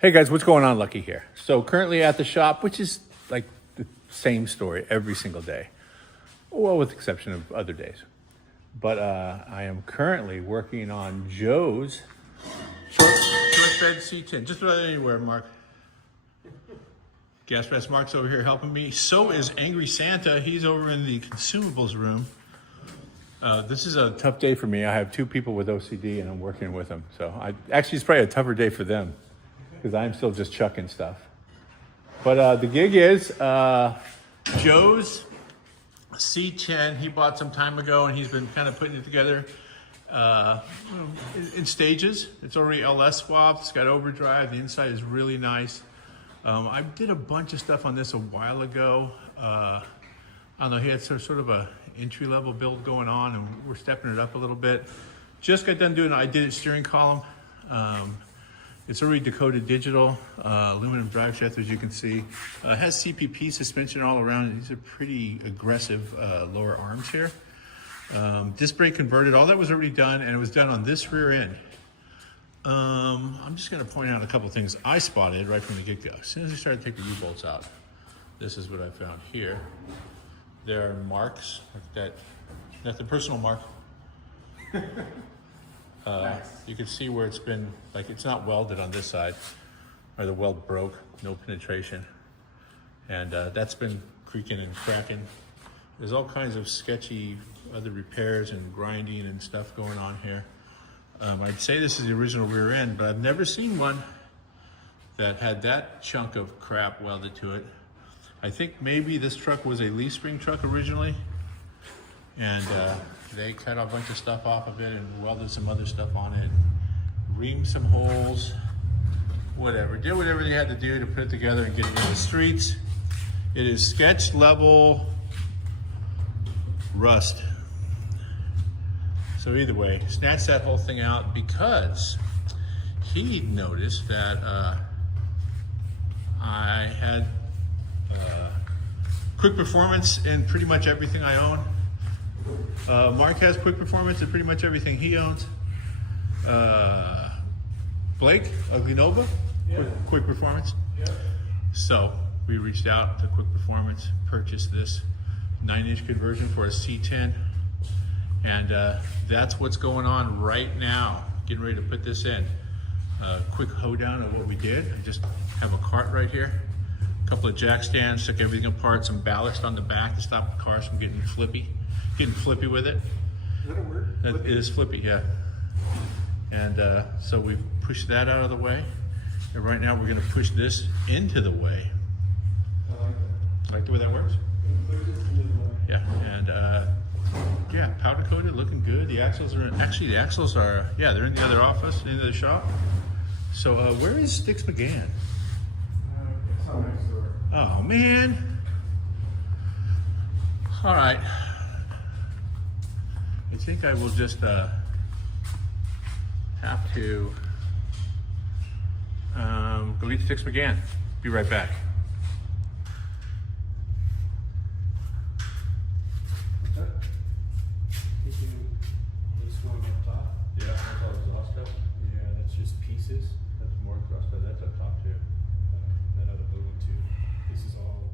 Hey guys, what's going on? Lucky here. So currently at the shop, which is like the same story every single day. Well, with the exception of other days. But I am currently working on Joe's short bed C10. Just about anywhere, Mark. Gas Press Mark's over here helping me. So is Angry Santa. He's over in the consumables room. This is a tough day for me. I have two people with OCD and I'm working with them. So actually it's probably a tougher day for them because I'm still just chucking stuff. But the gig is Joe's C10. He bought some time ago and he's been kind of putting it together in stages. It's already LS swapped. It's got overdrive. The inside is really nice. I did a bunch of stuff on this a while ago. I don't know, he had sort of a entry-level build going on and we're stepping it up a little bit. Just got done doing, I did it steering column. It's already decoded digital, aluminum drive shaft, as you can see. It has CPP suspension all around. These are pretty aggressive lower arms here. Disc brake converted, all that was already done, and it was done on this rear end. I'm just gonna point out a couple things I spotted right from the get-go. As soon as I started to take the U-bolts out, this is what I found here. There are marks like that. That's a personal mark. Nice. You can see where it's been, like it's not welded on this side, or the weld broke, no penetration. And that's been creaking and cracking. There's all kinds of sketchy other repairs and grinding and stuff going on here. I'd say this is the original rear end, but I've never seen one that had that chunk of crap welded to it. I think maybe this truck was a leaf spring truck originally, and they cut a bunch of stuff off of it and welded some other stuff on it, reamed some holes, whatever. Did whatever they had to do to put it together and get it in the streets. It is sketch level rust. So either way, snatch that whole thing out because he noticed that I had quick performance in pretty much everything I own. Mark has quick performance in pretty much everything he owns. Blake, Ugly Nova, yeah. Quick performance. Yeah. So we reached out to Quick Performance, purchased this 9-inch conversion for a C10. And that's what's going on right now. Getting ready to put this in. Quick hoedown of what we did. I just have a cart right here. A couple of jack stands, took everything apart, some ballast on the back to stop the cars from getting flippy with it. That'll work. It is flippy, yeah. And so we've pushed that out of the way. And right now we're gonna push this into the way. I like that. Like the way that works? Yeah, and yeah, powder coated, looking good. The axles are in, actually the axles are, yeah, they're in the other office, in the shop. So where is Sticks McGann? It's on next door. Oh man. All right. I think I will just have to go get Sticks McGann. Be right back. This one up top? Yeah, that's all exhaust stuff. Yeah, that's just pieces. That's more exhaust stuff. That's up top too. That other blue one too. This is all.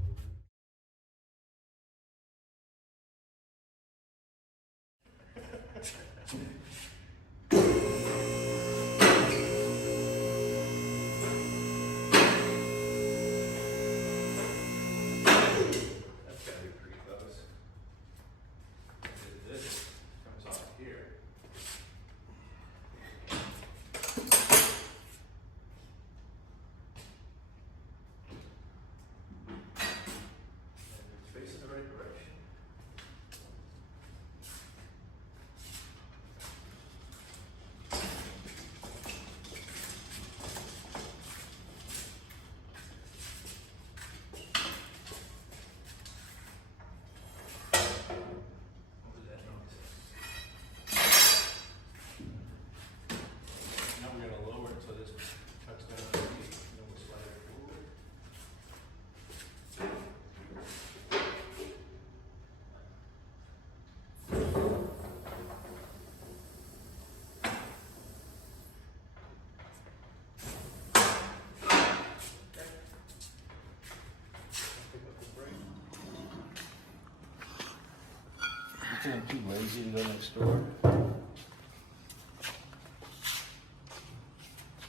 I'm too lazy to go next door.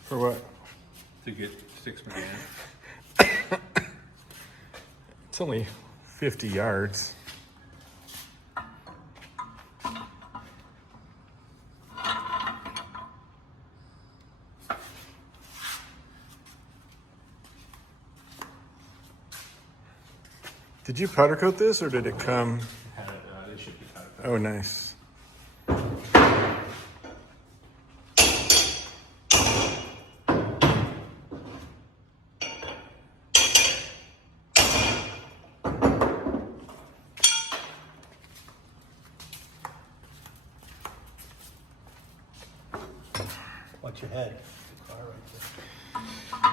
For what? To get 6 McGann. It's only 50 yards. Did you powder coat this or did it come? Had it, they should be kind of. Oh, nice. Watch your head. The car right there.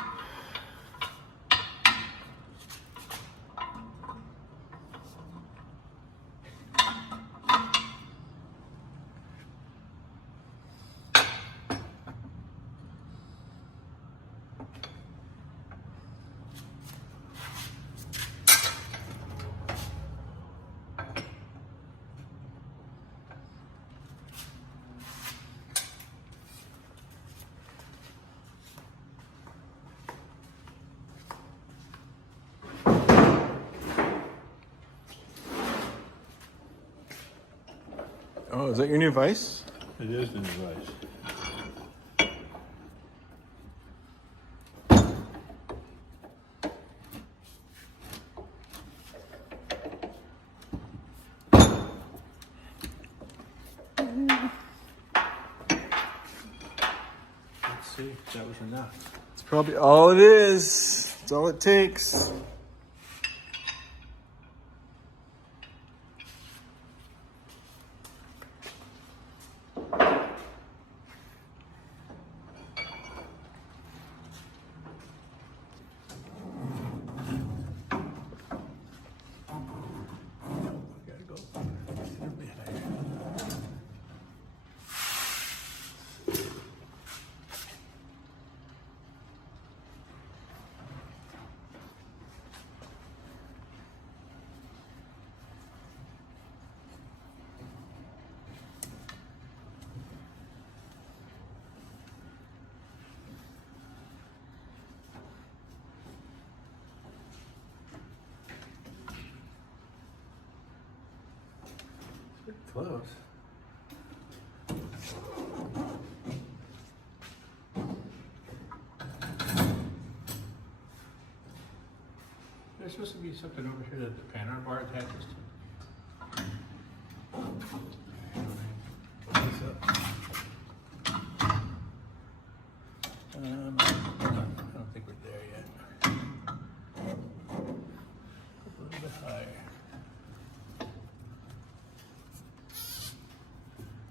Oh, is that your new vise? It is the device. Let's see if that was enough. It's probably all it is. It's all it takes. Gotta go a bit higher. Pretty close. There's supposed to be something over here that the panel bar attaches to. I don't think we're there yet. A little bit higher.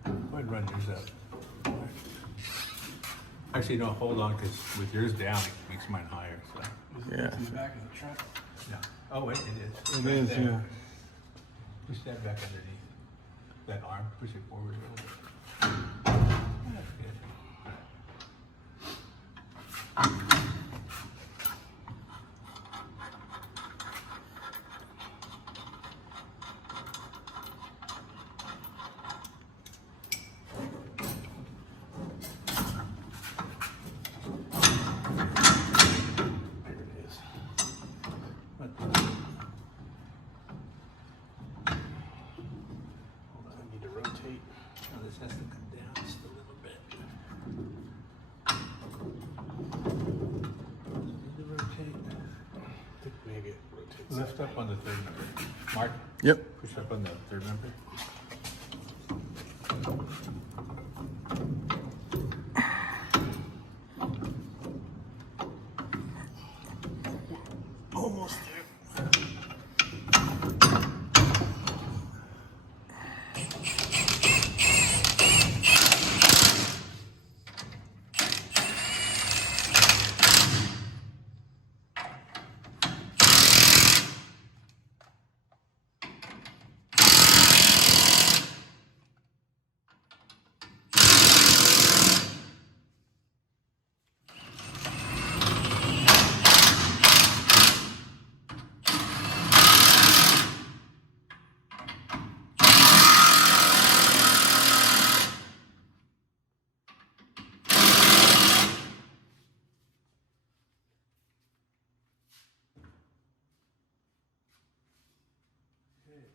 Go ahead and run yours up. Actually, no, hold on, because with yours down, it makes mine higher, so. Yeah. In the back of the truck. Yeah. Oh, wait, it is. It Right is, there. yeah. Push that back underneath. That arm, push it forward a little bit. That's good. There it is. Hold on, I need to rotate. Oh, this has to come down just a little bit. Need to rotate. I think maybe it rotates. Lift up on the third number. Mark, Yep. push up on the third number. Almost there.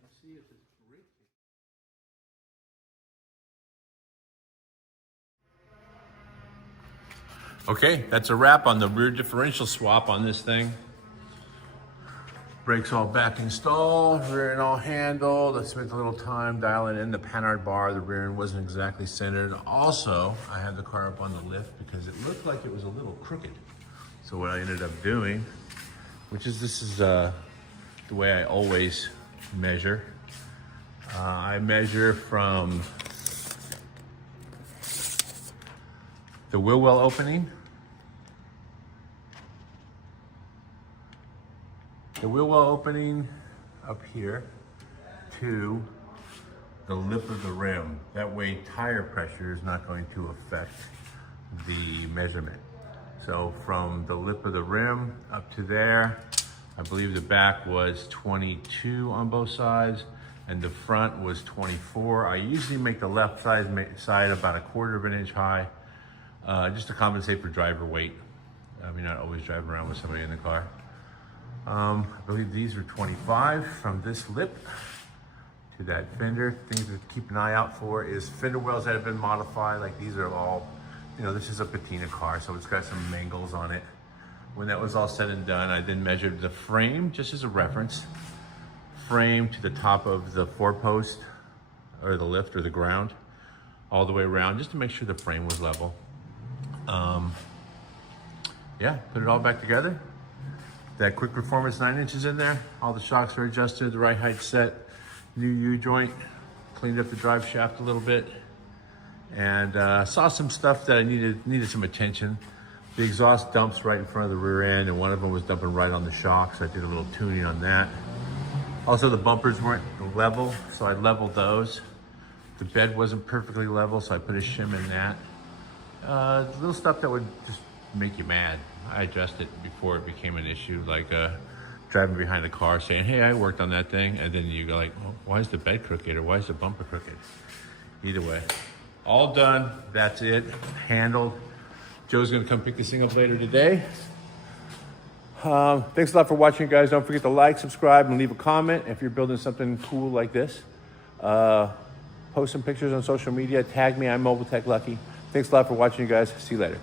Let's see if it's great. Okay, that's a wrap on the rear differential swap on this thing. Brakes all back installed, rear end all handled. Let's spend a little time dialing in the Panhard bar. The rear end wasn't exactly centered. Also, I had the car up on the lift because it looked like it was a little crooked. So what I ended up doing, this is the way I always measure. I measure from the wheel well opening, up here to the lip of the rim. That way tire pressure is not going to affect the measurement. So from the lip of the rim up to there, I believe the back was 22 on both sides and the front was 24. I usually make the left side about 1/4 of an inch high, just to compensate for driver weight. I mean, not always drive around with somebody in the car. I believe these are 25 from this lip to that fender. Things to keep an eye out for is fender wells that have been modified. Like these are all, this is a patina car, so it's got some mangles on it. When that was all said and done, I then measured the frame, just as a reference, frame to the top of the 4-post, or the lift, or the ground, all the way around, just to make sure the frame was level. Yeah, put it all back together. That quick performance 9 inches in there. All the shocks are adjusted, the right height set, new U-joint, cleaned up the drive shaft a little bit, and saw some stuff that I needed some attention. The exhaust dumps right in front of the rear end, and one of them was dumping right on the shock, so I did a little tuning on that. Also, the bumpers weren't level, so I leveled those. The bed wasn't perfectly level, so I put a shim in that. Little stuff that would just make you mad. I addressed it before it became an issue, like driving behind a car saying, hey, I worked on that thing, and then you go like, well, why is the bed crooked, or why is the bumper crooked? Either way, all done, that's it, handled. Joe's gonna come pick this thing up later today. Thanks a lot for watching, guys. Don't forget to like, subscribe, and leave a comment if you're building something cool like this. Post some pictures on social media, tag me, I'm Mobile Tech Lucky. Thanks a lot for watching, you guys. See you later.